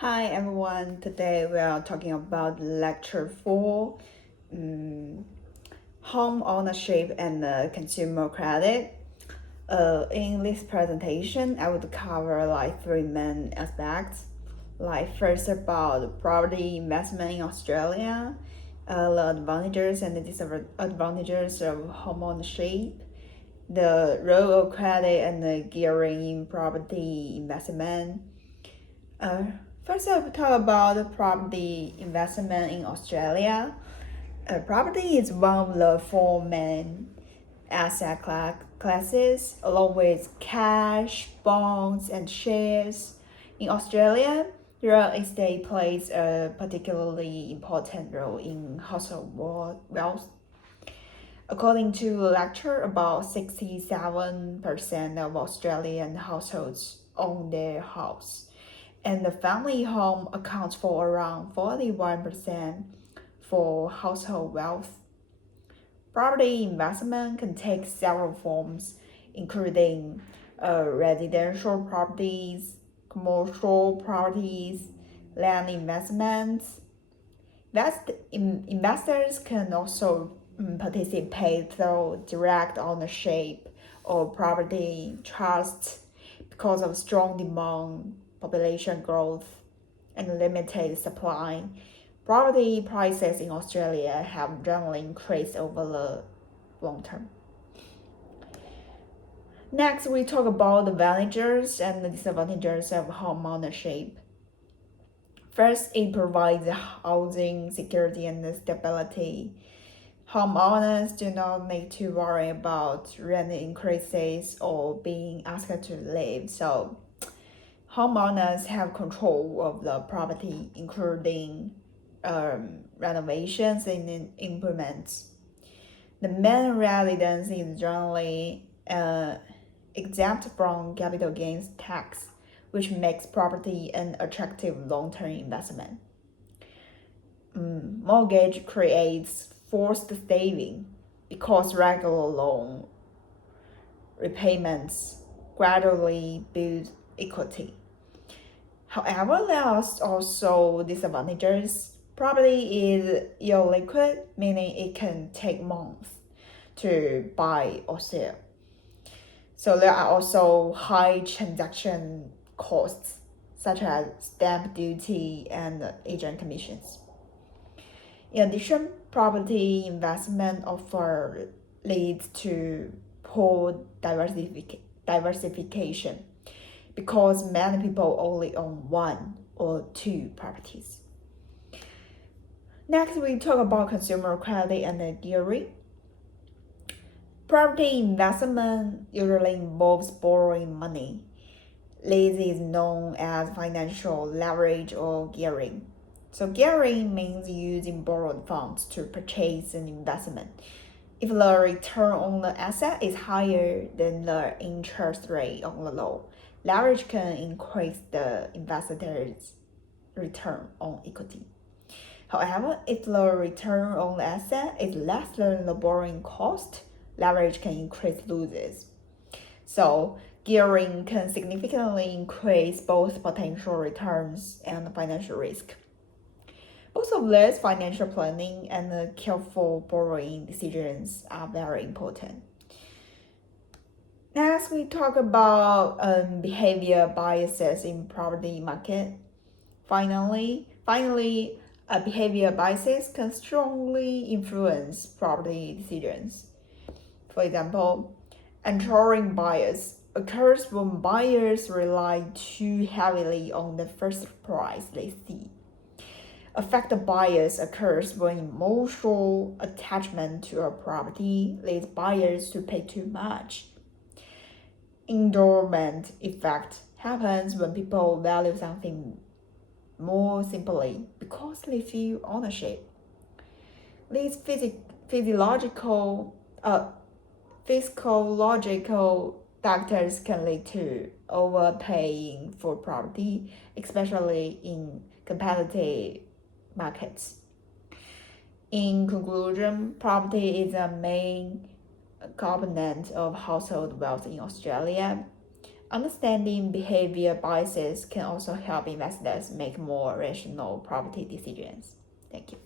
Hi everyone, today we are talking about lecture 4, home ownership and consumer credit. In this presentation, I would cover three main aspects. First about property investment in Australia, the advantages and the disadvantages of home ownership, the role of credit and the gearing in property investment. Uh, First, I will talk about property investment in Australia. Property is one of the four main asset classes, along with cash, bonds, and shares. In Australia, real estate plays a particularly important role in household wealth. According to a lecture, about 67% of Australian households own their house, and the family home accounts for around 41% for household wealth. Property investment can take several forms, including residential properties, commercial properties, land investments. Investors can also participate through direct ownership or property trusts because of strong demand, population growth, and limited supply. Property prices in Australia have generally increased over the long term. Next, we talk about the advantages and the disadvantages of home ownership. First, it provides housing security and stability. Homeowners do not need to worry about rent increases or being asked to leave, so homeowners have control of the property, including renovations and improvements. The main residence is generally exempt from capital gains tax, which makes property an attractive long-term investment. Mortgage creates forced saving because regular loan repayments gradually build equity. However, there are also disadvantages. Property is illiquid, meaning it can take months to buy or sell. So there are also high transaction costs, such as stamp duty and agent commissions. In addition, property investment offer leads to poor diversification because many people only own one or two properties. Next, we talk about consumer credit and gearing. Property investment usually involves borrowing money. This is known as financial leverage or gearing. So gearing means using borrowed funds to purchase an investment. If the return on the asset is higher than the interest rate on the loan, leverage can increase the investor's return on equity. However, if the return on the asset is less than the borrowing cost, leverage can increase losses. So gearing can significantly increase both potential returns and financial risk. Both of these financial planning and careful borrowing decisions are very important. Next, we talk about behavior biases in property market. Finally, behavior biases can strongly influence property decisions. For example, anchoring bias occurs when buyers rely too heavily on the first price they see. Affected bias occurs when emotional attachment to a property leads buyers to pay too much. Endowment effect happens when people value something more simply because they feel ownership. These physiological factors can lead to overpaying for property, especially in competitive markets. In conclusion, property is a main component of household wealth in Australia. Understanding behavior biases can also help investors make more rational property decisions. Thank you.